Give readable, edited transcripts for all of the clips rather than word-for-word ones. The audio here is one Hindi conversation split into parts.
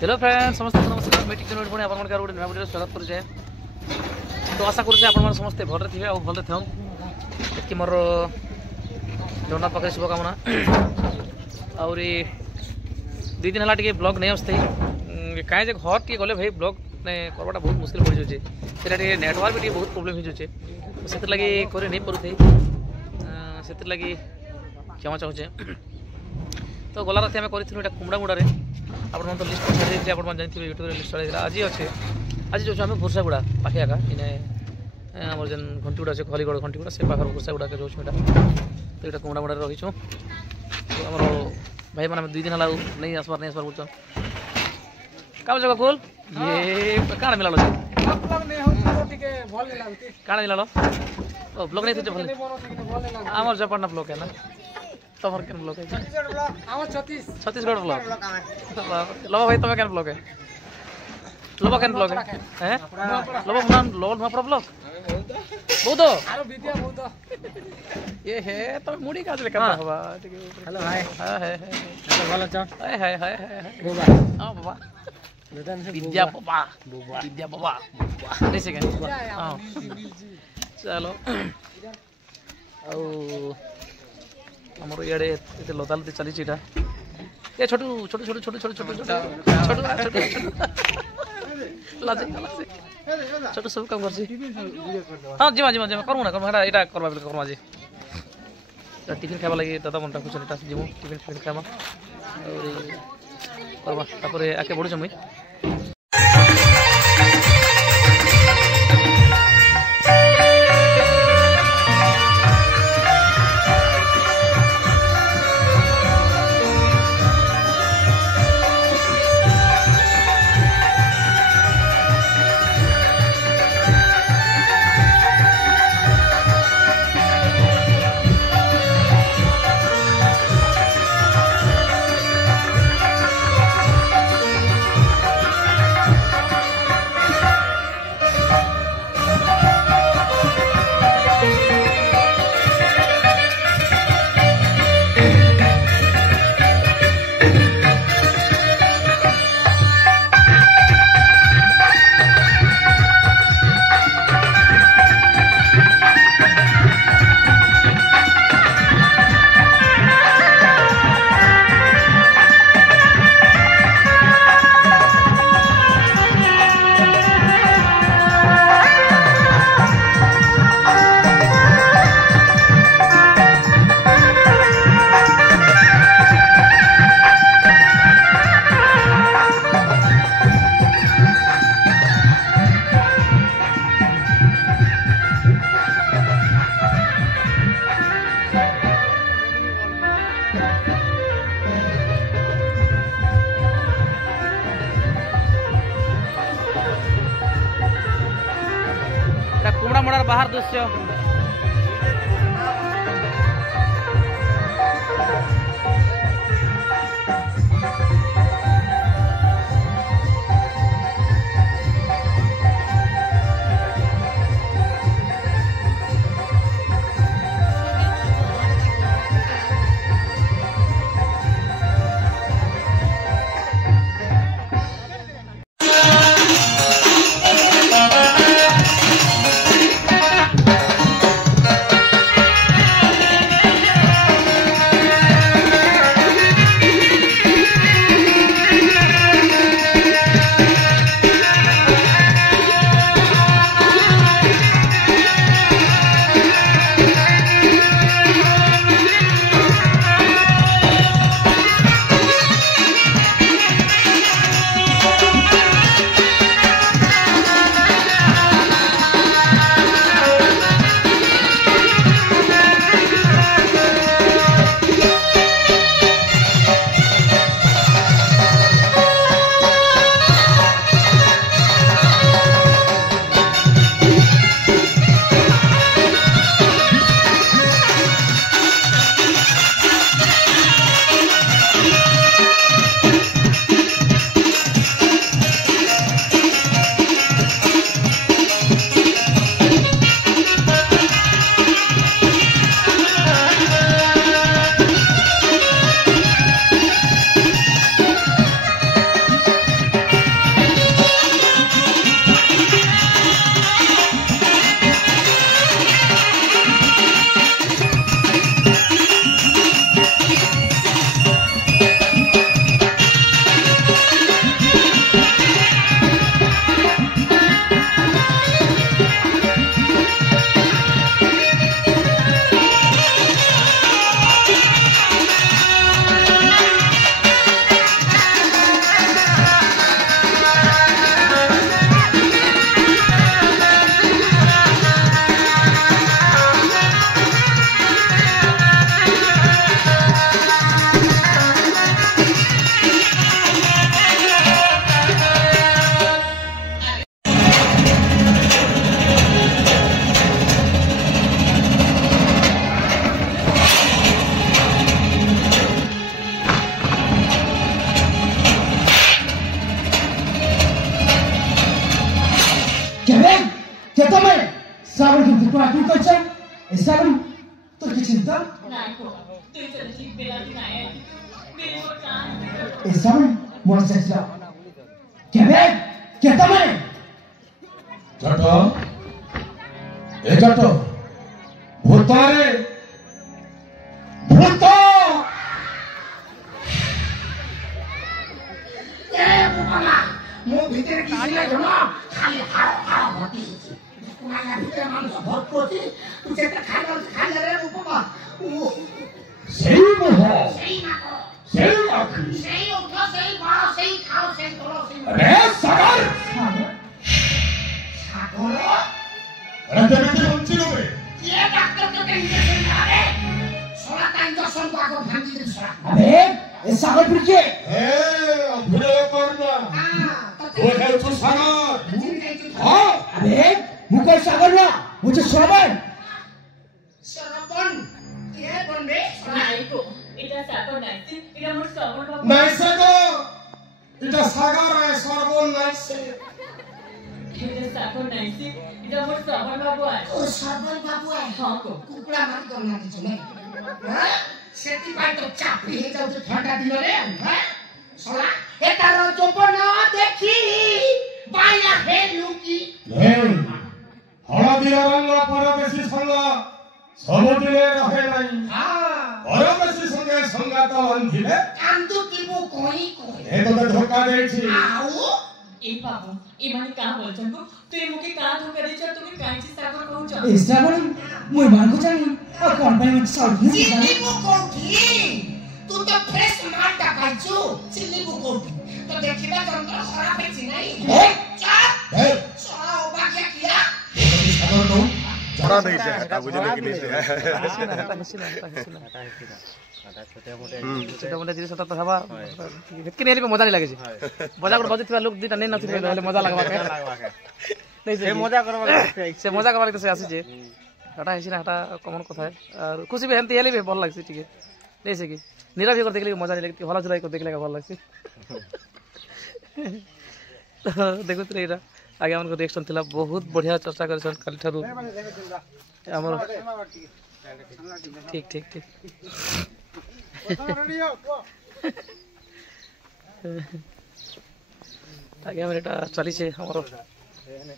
हेलो फ्रेंड्स समस्त नमस्कार मैं टिकन पुणी आपन गोटे नया वीडियो स्वागत करुचे। तो आशा करुचे आपण समस्ते भल थे और भल थे कि मोर जगन्नाथ पाखे शुभकामना आहरी 2 दिन है ब्लॉग नहीं आसते कहीं घर टी गले भाई ब्लॉग ने करवाटा बहुत मुश्किल पड़ जाए से नेटवर्क भी बहुत प्रोब्लेम हो जाए से लगी कर नहीं पारे से लगी क्षमा चाहूचे। तो गला राति आम कर कुमड़ा गुड़े आप तो लिस्ट छाड़ी आप जानते यूट्यूब लिस्ट चढ़ाई आज अच्छे आज जो आम भुरसागुड़ा पाखे आका इने आम जेन घंटीगुड़ा अच्छे खलीगढ़ घंटीगुड़ा से पाखर भुरसागुड़ा के जो तो ये कुमड़ा गुड़ा रही तो आम भाई मैंने 2 दिन है नहीं आसबार बोलचन क्या जगह कुल ये काण मिला काण मिला ब्लॉग नहीं भल आम जपाना ब्लॉग है ना तमर केन ब्लॉग है छत्तीसगढ़ ब्लॉग लबा भाई तमे केन ब्लॉग है लबा केन ब्लॉग है हैं लबा नाम लोल मापरा ब्लॉग बहुत आरो विद्या बहुत ये है तो मुड़ी काज ले करना हवा हेलो हाय हाय हेलो बोला चा हाय हाय हाय बाबा हां बाबा विद्या बाबा विद्या बाबा नहीं सेकंड हां चलो औ हमर इडे एते लतालती चली छिटा ए छोटू छोटू छोटू छोटू छोटू छोटू छोटू लाजे छोटू सब काम करसी हां जीवा जीवा जीवा करू ना करू एटा करबा बेले करबा जी टिफिन खाबा लागि दादा मनटा कुछ एटा जीमु टिफिन खाबा और करबा तापर आके बडु समय कुमड़ा मुड़ार बाहर दृश्य को आखिर कच्चा ऐसा करूं तो की चिंता नहीं को तू चल ठीक बेला दिन आया मेरे को काम ऐसा करूं मुझसे चला क्या बे क्या तमने जटो ए जटो भूतारे भूत ए बुकामा मो भीतर की सिला जमा खाली हाव होती कुमाया भीतर मानुष भोट कोती तुझे तो खाना रे बुकामा सही मोह सही ना को सही आखी सही उठो सही बाड़ो सही खाओ सही करो सही अरे सागर सागर अरे तेरे के बंची लो बे ये डॉक्टर तो इंजेक्शन मारे सोला का इंजेक्शन को आको भांगी दे सोला अबे ए सागर फिर के ए अभुरे करना हां वो है तू सागर हां अबे मुझे सागर ना मुझे श्रवण ये कौन बे नहीं को इटा सागर नहीं इटा मोर सागर बाबू নাই সাগো এটা সাগর है সর্বন নাই সে इटा सागर नहीं इटा मोर सागर बाबू है ओ श्रवण बाबू है हां को कुकुड़ा मार करना किछ नहीं हां सेति पाई तो चापी हे जाउ ठंडा दिन रे हां सोला एटार जोपन देखी पाया हे लुकी নেই হলদির রঙ পর বেশি সঙ্গ সবদিলে রহে নাই हां পর বেশি সঙ্গে সঙ্গাত অন্ধিলে कांदू कीबो कोई कोई এ তোকে ধোকা দেইছি आओ ए बाबू ए माने का बोलछन को तू ए मुके का धोका देछ तू के काईची सागर कहू छ श्रवण मुई मानको जानी और कौन भाई में साउथ में चिल्ली बुकोठी तू तो फ्रेश मार डाकाइछु चिल्ली बुकोठी तो देखिबा जंतर खराब है चिनाई ए चल ए चला ओबा क्या किया সাগর নো छोड़ा नहीं से हटा बुझले कि नहीं से छोटा मोटा जिनिस तो हवा हेतके नेली पे मजा नहीं लागे मजा कर बजे लोग दिटा नहीं नथि पहिले मजा लागबा के नहीं से मजा करबा से मजा करबा के से आसी जे हटा हेसी ना हटा कमन कथा है और खुशी भी हेंती हेली भी भल लागसी ठीक है नहीं से कि नीरव भी कर देखले मजा नहीं लगती हला जुलाई को देखले भल लागसी देखो तो एटा आगे हमको रिएक्शन थिला बहुत बढ़िया चर्चा करछन काली ठारू हमर ठीक ठीक ठीक आगे हमर एटा चली छे हमर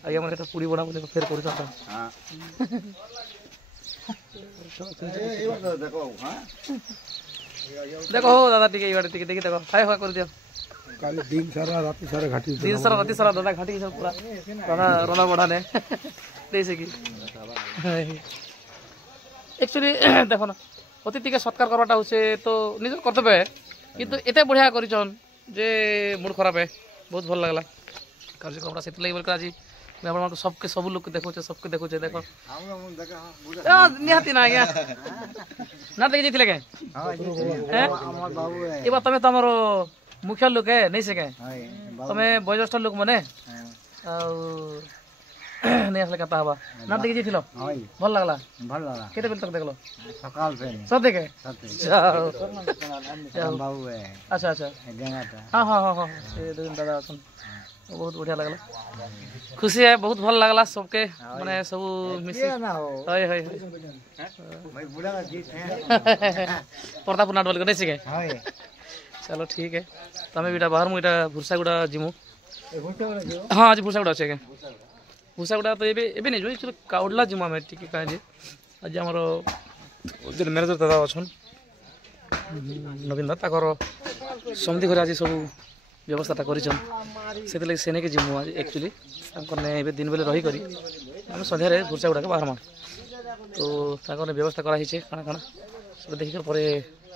आगे हमर एटा पूरी बना बोले फेर करू छता हां देखो हो दादा ठीक है ये ठीक देखि देखो हाय हो कर दियो काली दिन सारा रात सारा घाटी दिन सारा रात सारा दादा घाटी सब पूरा दादा रोना बड़ा ने देसे की एक्चुअली देखो ना अतिथि के सत्कार करवाटा होचे तो निज कर्तव्य है किंतु एते बढ़िया करिछन जे मूड खराब है बहुत भल लागला कार्यक्रमटा सेत लई बोलकर आज मैं अपन सबके सब लोग देखो छे देखो निहाती ना गया ना देखि जेथिले के हां हमर बाबू है ए बात तमे त हमरो मुख्य लोक है नहीं सके तमे बयोज्येष्ठ लोक मने नहीं असले कथा हवा ना देखि जेथिलो भल लागला केते बेल तक देखलो सकाल से सब देखे बाबू है अच्छा अच्छा हां हां हां हां से दिन दादा सुन बहुत बढ़िया लगला खुशी है बहुत भल लागला सबके माने सब मिसी हाय हाय भाई बुला जीत है प्रताप नाट बोल के नहीं सके हाय चलो ठीक है तमे बेटा बाहर मुटा भुरसागुड़ा जिमु हां आज भुरसागुड़ा छे के भुरसागुड़ा तो एबे नहीं जो एक्चुअली काउडला जिमु में ठीक है जे आज हमरो जे मैनेजर दादा अछन नवीन दादा ताकर समधी घर आज सब व्यवस्थाटा करिछन सेते लगे सेने के जिमु आज एक्चुअली हमकने एबे दिन बेले रही करी हम संध्या रे भुरसागुड़ा के बाहर मा तो ताकर व्यवस्था करा हिचे खाना खाना सब देखि के परे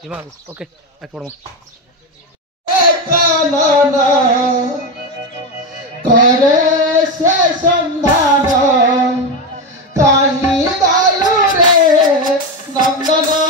जिमा ओके आके पड़मा करे से संधान कहीं गालू रे नंदना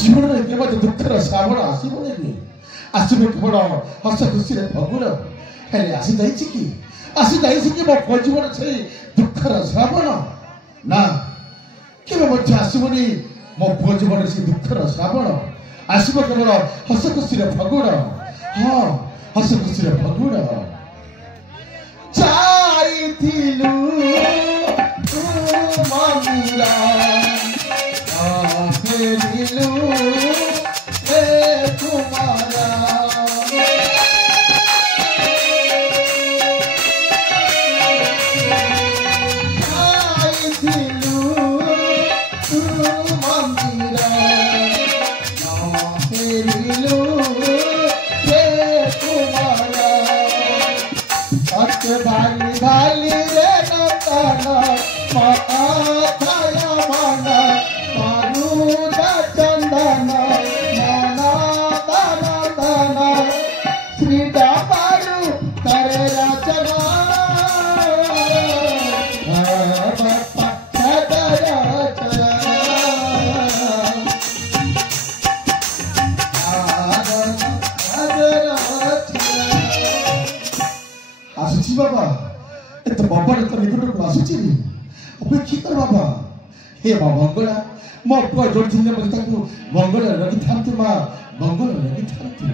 जीवन में केवल दुखर श्रावण आसबनी आसवे केवल हस खुशी फगुण हेले आसी जाइए कि मो पुओ जीवन से दुखर श्रावण ना केवे आसबनी मो पुओ जीवन से दुखर श्रावण आसब केवल हस खुशी फगुण हाँ हस खुशी फगुण जाइथिलु मंदिरा फेरिलु हे कुमारा जाइथिलु मंदिरा फेरिलु हे कुमारा भाली भाली रे नतन माथाया मन मारुदा चंदन मना तन तन श्री दापारू करे रचना आसुची बाबा एत बाबा एत निकट को आसुची अपेक्षित बाबा हे माँ मंगला मो पुआ जोड़ थिने मते ताकू मंगल रखि थांती माँ मंगल रखि थांती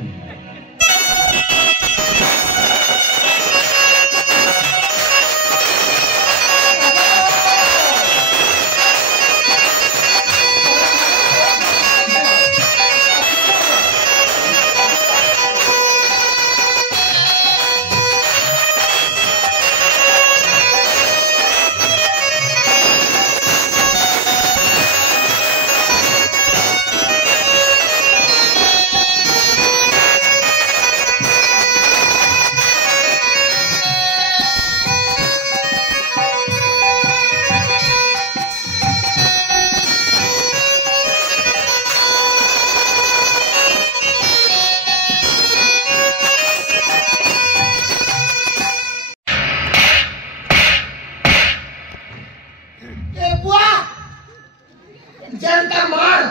जनता मार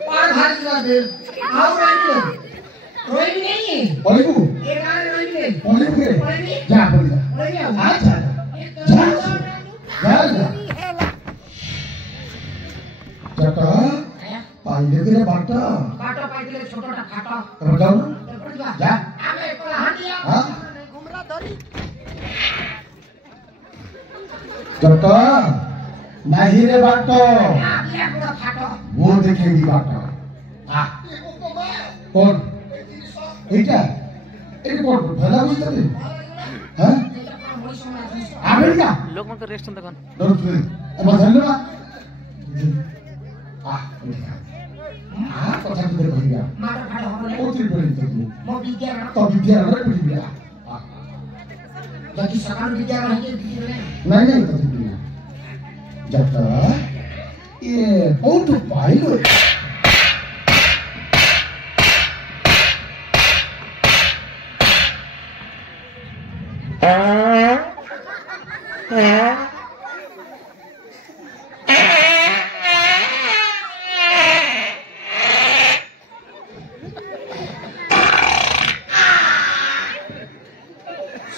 पार भारी कर दे आओ रोई नहीं ओलिबू ये गाने रोई नहीं ओलिबू के जा पड़ी जा आ जा जा जा जटा पाइले के बाटा बाटा पाइले छोटा खाटा रगाऊ जा आमे को हटिया हां घुमरा धरी जटा नहीं रे बाटो ये पूरा फाटो वो देखेगी बाटो आ कौन एटा एटा कौन भला बुझते हैं अमेरिका लोग मन रेस्ट तक डर तुझे अब धन्यवाद आ कथा तुझे कहिया मार फाटो होले ओ त्रिपुरी तू मो विद्या तो विद्या रे पड़ी गया जति सकाल विद्या रही नहीं तो त्रिपुरी जटा ये बहुत पाइलो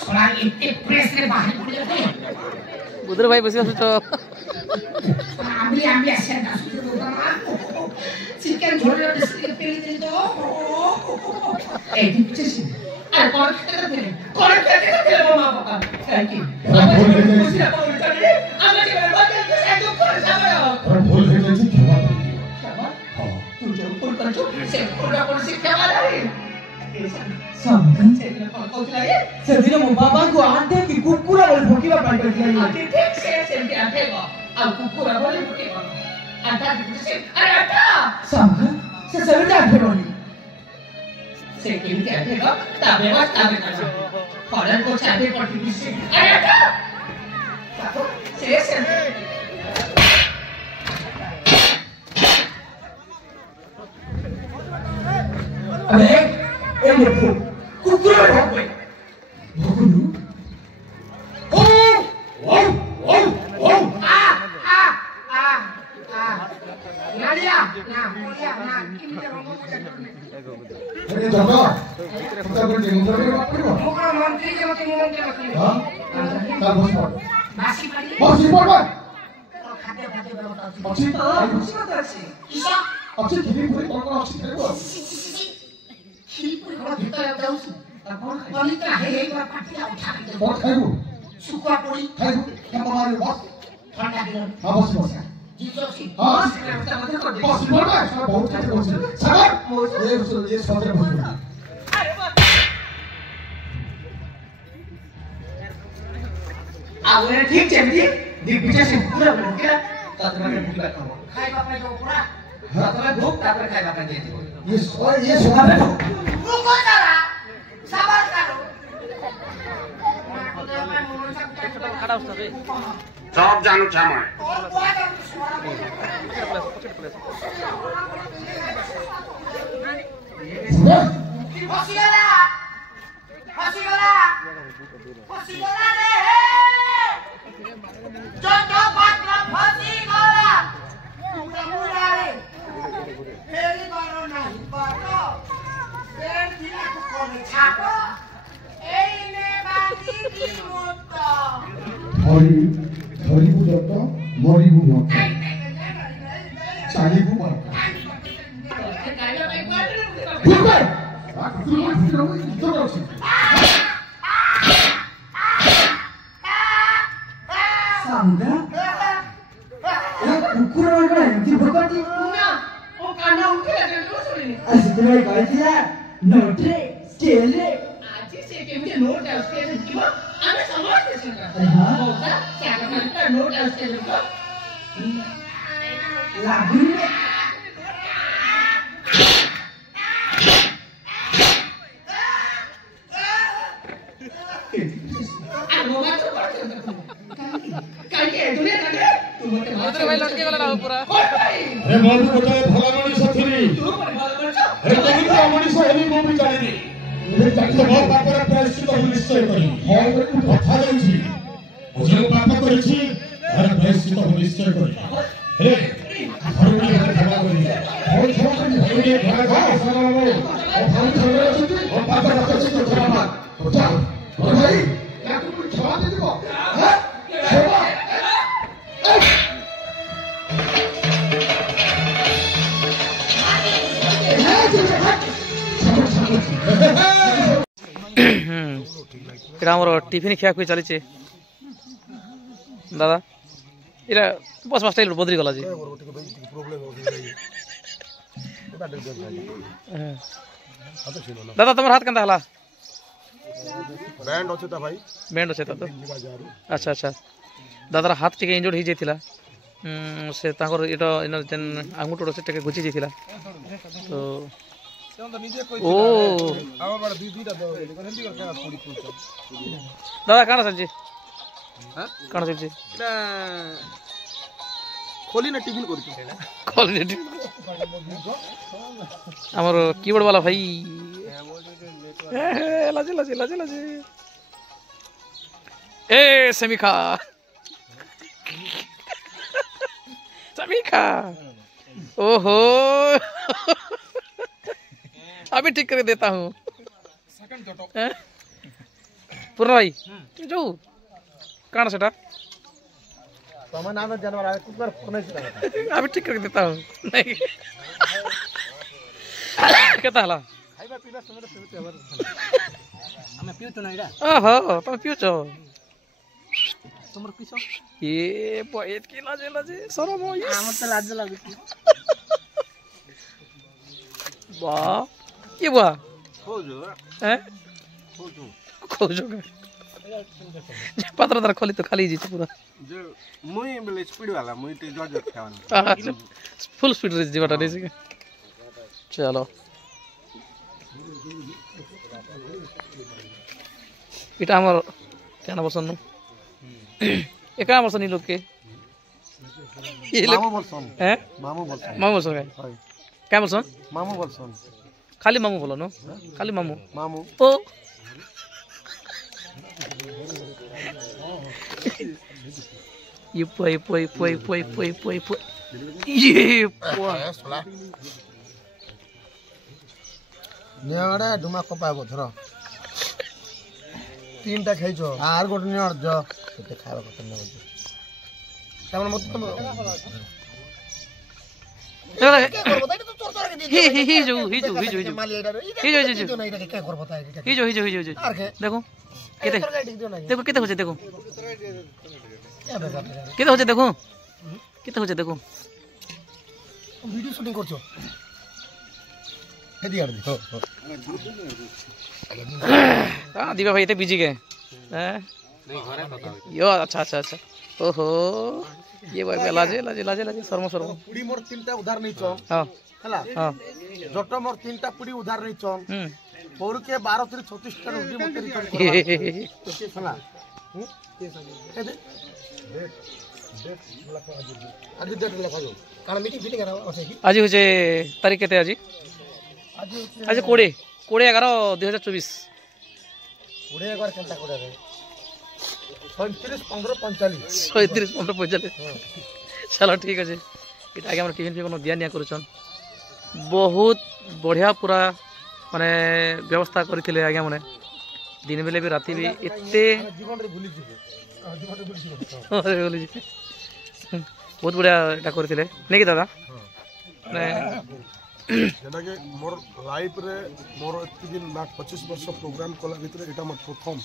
सोना इतने प्रेस रे बाहर पड़ जाते बुद्र भाई बस तो आमली असेंटा सुद्धा बोलता चिकन झोले बिस्किट पेली दे दो ए दिपचे अरे कौन कहते थे मामा पापा थैंक यू भूल गए जी क्षमा तू जो ऊपर कर जो से पूरा कौन से क्या वाला है समझन से कौन को लाए सदिनो मो बाबा को आटे की कुकुरा बोल भोकीबा पाई कर दिया आते ठीक से आते को अब कुकुरा बोले फुटे को आटा से अरे आटा समझन से सविता फेरोली से केमती आते को ताबे पड़न को चाबे पड़ती से अरे आटा से अरे ए देखो कुकुरा भोके भोकुनु ओ आ नालिया ना निमंत्रण के बात करियो ମୁଁ କଣ ମନ୍ତ୍ରୀ ଯେ ମତେ ନିମନ୍ତ୍ରଣ କରିବେ हां काल बस पड़ ବାସି ପାଣି बस पड़ ଖାଦ୍ୟ ଖାଦ୍ୟ ବ୍ୟବସ୍ଥା ଅଛି अच्छी खुशी मत अच्छी କିସ अच्छी खिली पूरी कौन अच्छी खाइबो କ୍ଷୀରପୁରୀ କଣ ଭିତରେ ଯାଉଛି ପନିକା ହେଇ ପାଟିଲା ଉଠା कौन खाइबो ଶୁଖୁଆ ପୋଡ଼ି खाइबो क्या मारे बस ଥଣ୍ଡା ଦିନ हां बस ଜିନିଷ ଅଛି हां व्यवस्था मत कर दे बस पड़ बहुत खाते बस सागर ये सदर बस आवे ठीक चलती दिग्विजय से पूरा बन गया तब मैं भूख लगा हूं ଖାଇବା ପାଇଁ ଯୋଉ ପୁରା तब मैं भूख तब खाଇବା ପାଇଁ देती ये सोना में ମୁଁ କଇତାରା ସାବାସ କାरो ଖାଡ଼ା ଉସ୍ତାଦ ରେ सब जानू छा मैं ଫସିଗଲା ରେ ଚୋଟ ପାତ୍ର ଫସିଗଲା ମୁରାରେ ଫେରି ବାର ନାହିଁ ବାଟ ପେଟ ଥିଲାକୁ କରେ ଛାଟ ଏଇନେ ବାନ୍ଧି ବିମୁକ୍ତ ଧରି ଧରିବୁ ଦତ୍ତ ମରିବୁ ଦତ୍ତ ଚାଲିବୁ ବଳ खाଇବା ପାଇଁ କୁଆଡେ ବୁଝବେ ଅଛି ସାଙ୍ଗା ଏ କୁକୁର ମାନଙ୍କର ଏମିତି ଭୋକନ୍ତି ନା ଓ କାନ ଉଠିଲା କେମିତି ଶୁଣିନି ଆଜି ତୁମେ କହିଥିଲା ନୋଟରେ ସ୍କେଲରେ ଆଜି ସେ କେମିତି ନୋଟ ଆଉ ସ୍କେଲ ଯିବ ଆମେ ସମସ୍ତେ ଶୁଣିବା ହଁ। ହଉତା ଚାକ ଖାଲି ନୋଟ ଆଉ ସ୍କେଲ ଯିବ ଲାଗୁନି କାହିଁକି ଏ ଦୁନିଆ ଲାଗେ ତୁ ମତେ ମଧୁର ଭାଇ ଲଟକି ଗଲା ନା ପୁରା ए मोदी गोटे भला मनीष थिली ତୁ ପରେ ଭଲ କରିଛ ए କେମିତି ମଣିଷ ହେଲି ମୁଁ ବି ଜାଣିନି କିନ୍ତୁ ମୋ ପାପର ପ୍ରାୟଶ୍ଚିତ ମୁଁ ନିଶ୍ଚୟ କରିବି କଥା ଦେଇଛି ମୁଁ ଯେଉଁ ପାପ କରିଛି ତାର ପ୍ରାୟଶ୍ଚିତ ମୁଁ ନିଶ୍ଚୟ କରିବି ହେ ଧରୁଣି ମୋତେ କ୍ଷମା କରିବି ଧରୁଣି ଘରେ ଘର ସାରା ଓ ପାଦ ରଖିଛି ତ କ୍ଷମା ବୁଝା ଭାଇ ତାକୁ ମୁଁ କ୍ଷମା ଦେଇদিব ହେ କ୍ଷମା এটা আমার টিফিন খিয়া খুই চালিছে দাদা এটা বস মাস্টার বদলি গলা যে দাদা তোমার হাত কেনতা হলা बैंड ଅଛି ତା ଭାଇ ব্যান্ড আছে তো আচ্ছা আচ্ছা দাদার হাত টিকে ইনজোর্ড হয়ে যাইছিলা সে তাঙ্কর এটা যেন আঙুঠোড় সেটাকে ঘুচি যাইছিলা তো ও দাদা কাଣା চালছি কাଣା চালছি ଖୋଲି ନା ଟିଫିନ କରୁଛୁ কোয়ালিটি আমার কিবোর্ড वाला ভাই লাজে লাজে লাজে লাজে এ সেমিকা সেমিকা ओहो अभी ठीक करके देता हूँ पूर्ण भाई जो कौन सेटा अभी ठीक करके देता हूँ नहीं क्या हला ओहो तुम पिउछ ये बयत की लाजे लाजे सरम हो लाज लाଗୁଛି वाह ये बुआ हैं खोजो पत्र दर खोली तो खाली जी पूरा मुई बेले स्पीड वाला मुई ते जज खावाला फुल स्पीड रे जीवाटा रे चलो এটা আমার কেন বসন একা বসন নি লোক কে मामू बोलसन हैं मामू बोलसन मामू बसो क्या बसन मामू बोलसन खाली मामू बोलो नो खाली मामू मामू ओ ये पोई पोई पोई पोई पोई पोई पोई ये पोई नेवाडा डुमा कपा बोथर तीनटा खाइछ आर गोटे ने अर्ज केते खाइबा କଥା न तमन मत तुम देखो केते देखो केते होचे देखो केते होचे देखो केते होचे देखो वीडियो शूटिंग करछो हेदी आड़ हो हां दीपा भाई एते बिजी के हैं यो अच्छा अच्छा अच्छा ओहो ये भाई लाजे लाजे लाजे लाजे शर्मा शर्मा पुड़ी मोर तीनटा उधार नहीं छ हां हला हां जट मोर तीनटा पुड़ी उधार नहीं छ और के 12 3 36 टा उडी मत रिटर्न कर हला आज डेट लखा जो कारण मीटिंग फिटिंग करा আছে কি आज होचे तारीख केते आज आज 20 11/2024 पुड़े एक बार केनता कोडा रे 37 15 45 37 15 45 चलो ठीक है इटा आगे हम टिफिन पे दिया निया करूछन बहुत बढ़िया पूरा माने व्यवस्था करथिले आगे माने दिन बेले भी राती भी एते जीवन रे भूली जिबे जीवन रे भूली जिबे अरे बोली जी बहुत बढ़िया एटा करथिले नै कि दादा ने जेना के मोर लाइफ रे मोर एत दिन 25 वर्ष प्रोग्राम कला भीतर एटा मोर प्रथम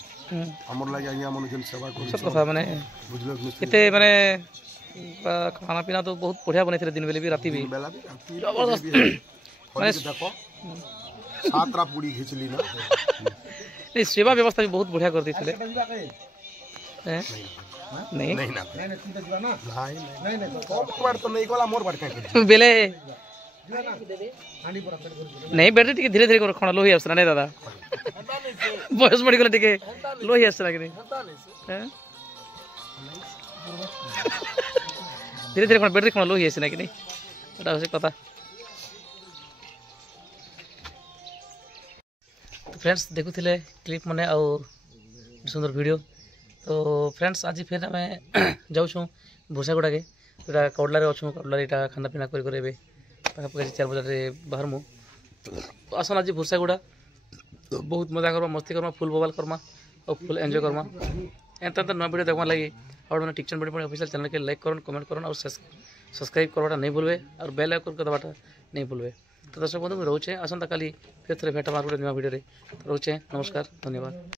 हमर लागि आइया मन जन सेवा करि सब कथा माने बुझलो एते माने खाना पीना तो बहुत बढ़िया बने थे दिन बेले भी राती भी बेला भी राती जबरदस्त माने देखो सातरा पूड़ी खिचली ना नहीं सेवा व्यवस्था भी बहुत बढ़िया कर दी थे नहीं नहीं ना नहीं नहीं चिंता जिबा ना नहीं नहीं कम बार तो नहीं गला मोर बार का बेले हांडी पर कर नहीं बैटरी टिके धीरे धीरे खण लोही आसना नहीं दादा बयस बड़ी गला टिके लोही आसना कि नहीं धीरे धीरे खण बैटरी खण लोही आसना कि नहीं एटा होसे कथा फ्रेंड्स देखुथिले क्लिप माने आ सुंदर वीडियो तो फ्रेंड्स आज फिर आम जाऊँ भूसागुड़ा के एटा कौडला अच्छु कौडला एटा खाना पीना करे पाखापाखि 4 बजे बाहर मु तो आसन आज भूसागुड़ा तो बहुत मजा करमा मस्ती करमा फुल बवाल करमा और फुल एंजॉय करमा एंता नुआ वीडियो देखवा लगी और मैंने टिक्चन बड़ी ऑफिशियल चैनल के लाइक करन कमेंट करन और सब्सक्राइब करवाटा नहीं भूलबे और बेल आइकन को दबाटा नहीं भूलबे तो दर्शक बंधु रोचे आसंता काली फिर थे भेट मार गोटे नुआ वीडियो रोचे नमस्कार धन्यवाद।